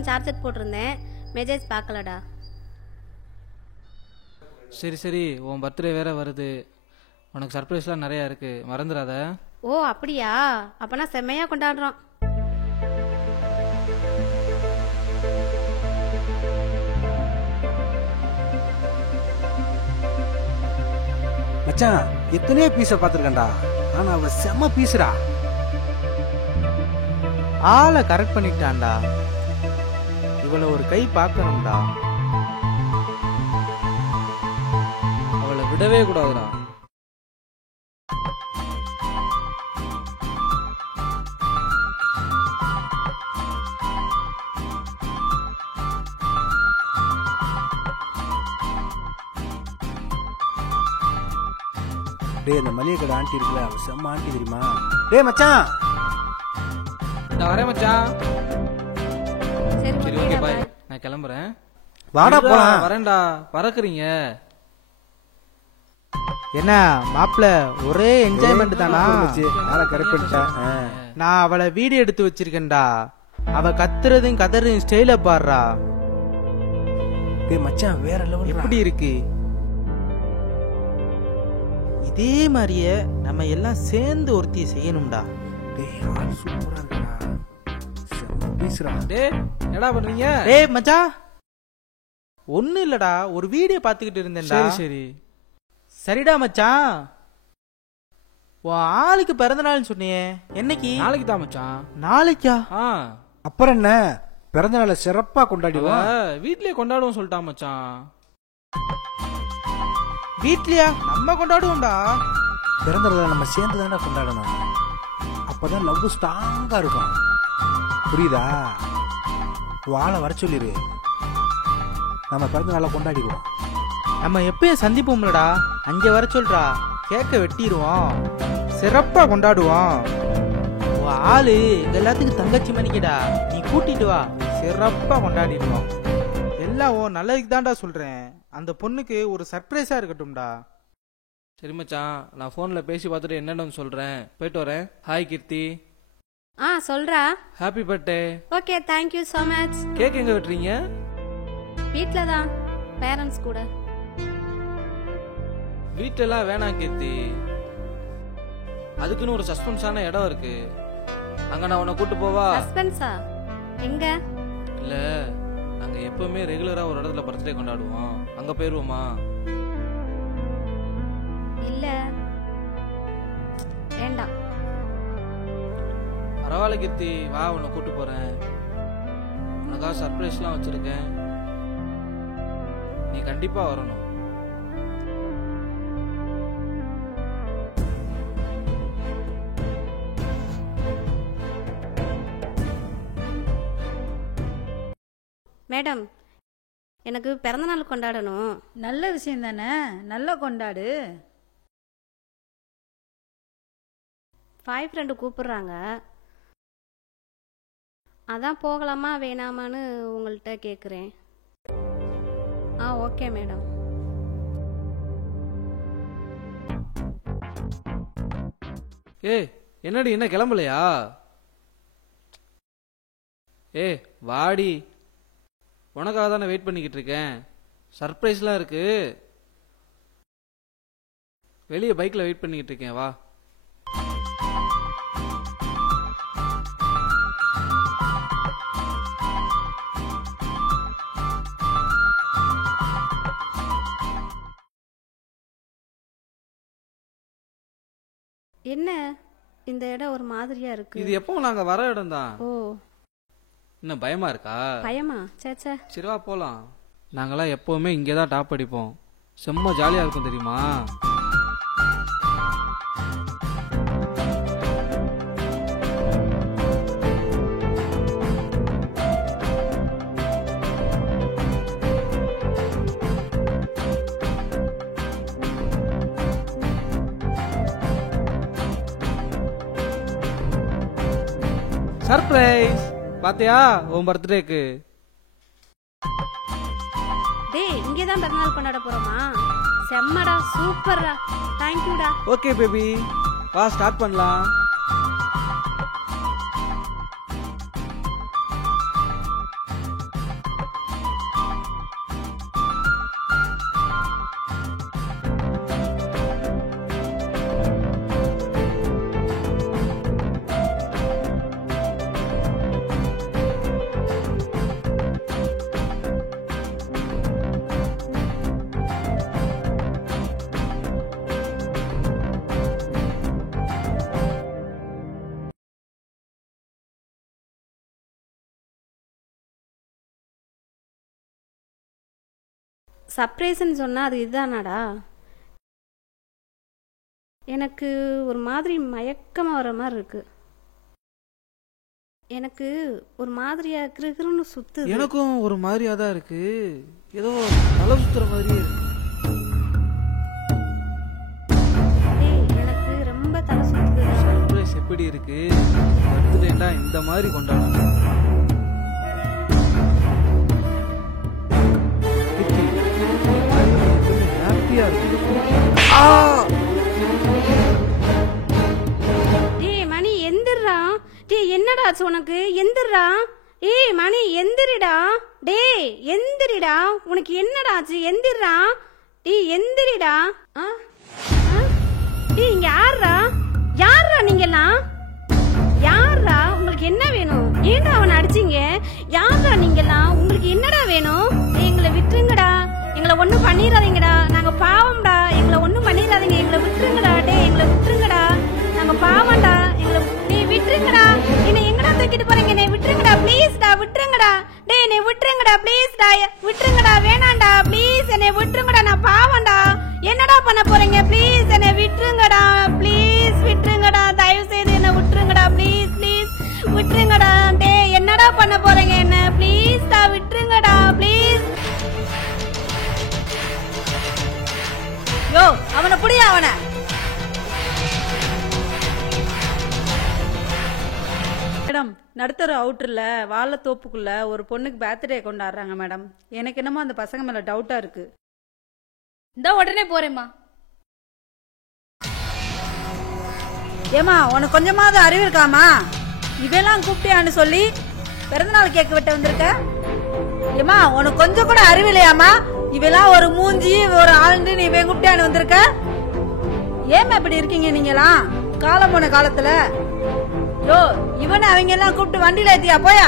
Phone charger போட்டிருந்தேன், message பார்க்கலடா. சரி சரி, உன் பர்த்டே வேற வருது, உனக்கு சர்ப்ரைஸ்லாம் நிறையா இருக்கு, மறந்துடாத. ஓ அப்படியா? அப்பனா செம்மையா கொண்டாடுறோம். மச்சான் எத்தனையோ பீஸை பார்த்துருக்கேன்டா, ஆனா அவ செம்ம பீஸுடா. ஆளை கரெக்ட் பண்ணிட்டான்டா. இவளை ஒரு கை பார்க்கணும்டா. அவளை விடவே கூடாதுடா. டேய் அந்த மளிகை கடை ஆண்டி இருக்குல்ல, அவ செம்ம ஆண்டி தெரியுமா? டேய் மச்சான், நான் வரேன் மச்சான். சரி சரி ஓகே பாய், நான் கிளம்புறேன். வாடா போலாம். வரேன்டா, பறக்குறீங்க. என்ன மாப்பிள்ள, ஒரே என்ஜாய்மெண்ட் தானா? ஆளை கரெக்ட் பண்ணிட்டேன். நான் அவளை வீடியோ எடுத்து வச்சிருக்கேன்டா. அவ கத்துறதும் கதறதும் ஸ்டைல பாடுறா. டேய் மச்சான் வேற லெவல். எப்படி இருக்கு? இதே மாதிரியே நம்ம எல்லாம் சேர்ந்து ஒருத்தியை செய்யணும்டா. டேய் ஆள் சூப்பரா இருக்குடா, செம்ம பீஸுடா. டேய் என்னடா பண்றீங்க? டேய் மச்சான், ஒன்னும் இல்லடா, ஒரு வீடியோ பார்த்துக்கிட்டு இருந்தேன்டா. சரி சரி. சரிடா மச்சான், உன் ஆளுக்கு பிறந்த நாள்னு சொன்னியே, என்னைக்கு? நாளைக்கு தான் மச்சான். நாளைக்கா? அப்புறம் என்ன, பிறந்த நாளை சிறப்பா கொண்டாடிடுவோம். வீட்லயே கொண்டாடுவோம் சொல்லிட்டா மச்சான். வீட்லயா? நம்ம கொண்டாடுவோம்டா. பிறந்த நாளை நம்ம சேர்ந்து தானே கொண்டாடணும், அப்பதான் லவ் ஸ்ட்ராங்கா இருக்கும். புரியுதா? வாழை வர சொல்லிரு, நம்ம பிறந்த நாளை கொண்டாடிடுவோம். நம்ம எப்பயும் சந்திப்போம்லடா, அங்க வர சொல்றா, கேக்க வெட்டிடுவோம், சிறப்பா கொண்டாடுவோம். உன் ஆளு எங்க எல்லாத்துக்கும் தங்கச்சி மணிக்கடா, நீ கூட்டிட்டு வா, சிறப்பா கொண்டாடிடுவோம். எல்லாம் ஓ நல்லதுக்கு தான்டா சொல்றேன். அந்த பொண்ணுக்கு ஒரு சர்ப்ரைஸா இருக்கட்டும்டா. சரி மச்சான், நான் ஃபோனில் பேசி பார்த்துட்டு என்னன்னு சொல்கிறேன். போயிட்டு வரேன். ஹாய் கீர்த்தி. சொல்றா. Happy birthday. Okay, thank you so much. Cake எங்கே வெட்டுறீங்க? வீட்ல தான், பேரண்ட்ஸ் கூட. வீட்டெல்லாம் வேணாம் கீர்த்தி, அதுக்குன்னு ஒரு சஸ்பென்ஸான இடம் இருக்கு, அங்கே நான் உன்னை கூட்டு போவா? சஸ்பென்ஸா? எங்க? இல்லை, நாங்கள் எப்பவுமே ரெகுலராக ஒரு இடத்துல பர்த்டே கொண்டாடுவோம், அங்கே போயிடுவோமா? இல்ல வேண்டாம். பரவாயில்ல கீர்த்தி, வா உன்னை கூட்டு போகிறேன். உனக்காக சர்ப்ரைஸ்லாம் வச்சுருக்கேன், நீ கண்டிப்பாக வரணும். மேடம், எனக்கு பிறந்தநாள் கொண்டாடணும். நல்ல விஷயம் தானே, நல்லா கொண்டாடு. 5 ஃப்ரெண்டு கூப்பிடுறாங்க, அதான் போகலாமா வேணாமான்னு உங்கள்கிட்ட கேட்குறேன். Okay madam. என்னடி என்ன கிளம்பலையா? வாடி, உனக்காக தானே வெயிட் பண்ணிக்கிட்டு இருக்கேன். சர்ப்ரைஸ்லாம் இருக்கு, வெளியே பைக்கில் வெயிட் பண்ணிக்கிட்டு இருக்கேன், வா. என்ன இந்த இடம் ஒரு மாதிரியா இருக்கு? இது எப்போ நாங்க வர இடம் தான். ஓ, இன்னும் பயமா இருக்கா? பயமா? சேச்சே. சரி வா போலாம். நாங்களாம் எப்பவுமே இங்கே தான் டாப் அடிப்போம், செம்ம ஜாலியா இருக்கும் தெரியுமா? சர்ப்ரைஸ் பாத்தியா உன் பர்த்டேக்கு? டேய், இங்கே தான் பிறந்தநாள் கொண்டாட போறோமா? செம்மடா, சூப்பர்டா, தேங்க்யூடா. ஓகே பேபி, வா ஸ்டார்ட் பண்ணலாம். சர்ப்ரைஸ்ன்னு சொன்னா அது இதுதானாடா? எனக்கு ஒரு மாதிரி மயக்கமாக வர மாதிரி இருக்கு. எனக்கு ஒரு மாதிரியா கிருகிருன்னு சுத்து. எனக்கும் ஒரு மாதிரியா தான் இருக்கு. ஏதோ தலை சுத்துற மாதிரியே இருக்கு. எனக்கு ரொம்ப தலை சுத்துது. சர்ப்ரைஸ் எப்படி இருக்கு? பர்த்டேண்டா இந்த மாதிரி கொண்டாடணும். ஹாப்பியா இருக்கு. மணி எந்திரா. என்னடா ஆச்சு உனக்கு? எந்திரா. மணி எந்திரிடா. எந்திரிடா. உனக்கு என்னடா ஆச்சு? எந்திரா. எந்திரிடா. இங்க யாரா? யாரா நீங்கெல்லாம்? யாரா? உங்களுக்கு என்ன வேணும்? ஏன்டா அவனை அடிச்சீங்க? யாரா நீங்கெல்லாம்? உங்களுக்கு என்னடா வேணும்? எங்களை விட்டுருங்கடா. எங்களை ஒண்ணும் பண்ணிடாதீங்கடா. நாங்க பாவம்டா. எங்களை ஒண்ணும் பண்ணிடாதீங்க. எங்களை விட்டுருங்கடா. எங்களை விட்டுருங்கடா. நாங்க பாவம்டா. எங்களை விட்டுருங்கடா. என்னை எங்கடா தூக்கிட்டு போறீங்க? என்னை விட்டுருங்கடா ப்ளீஸ்டா. விட்டுருங்கடா. என்னை விட்டுருங்கடா ப்ளீஸ்டா. விட்டுருங்கடா. வேணாண்டா ப்ளீஸ். என்னை விட்டுருங்கடா. நான் பாவம்டா. என்னடா பண்ண போறீங்க? ப்ளீஸ் என்னை விட்டுருங்கடா. ப்ளீஸ் விட்டுருங்கடா. தயவு செய்து என்னை விட்டுருங்கடா. Please please விட்டுருங்கடா. என்னடா பண்ண போறீங்க? என்ன ப்ளீஸ்டா விட்டுருங்கடா. ப்ளீஸ். யோ அவனை புடியா அவனை. மேடம், நடுத்தர அவுட்டர்ல வாழத்தோப்புக்குள்ள ஒரு பொண்ணுக்கு பர்த்டே கொண்டாடுறாங்க மேடம். எனக்கு என்னமோ அந்த பசங்க மேல டவுட்டா இருக்கு. இந்த உடனே போறேம்மா. ஏமா உனக்கு கொஞ்சமாவது அறிவு இருக்காமா? இவெல்லாம் கூப்பிட்டியான்னு சொல்லி பிறந்தநாள் கேக்கு வெட்ட வந்திருக்க? ஏமா உனக்கு கொஞ்சம் கூட அறிவு இல்லையாமா? இவெல்லாம் ஒரு மூஞ்சி ஒரு ஆளுன்னு நீ இவன் கூப்பிட்டியான்னு வந்திருக்க? ஏமா இப்படி இருக்கீங்க நீங்களாம் காலம் போன காலத்துல? யோ இவனை அவங்க எல்லாம் கூப்பிட்டு வண்டியில ஏத்தியா போயா?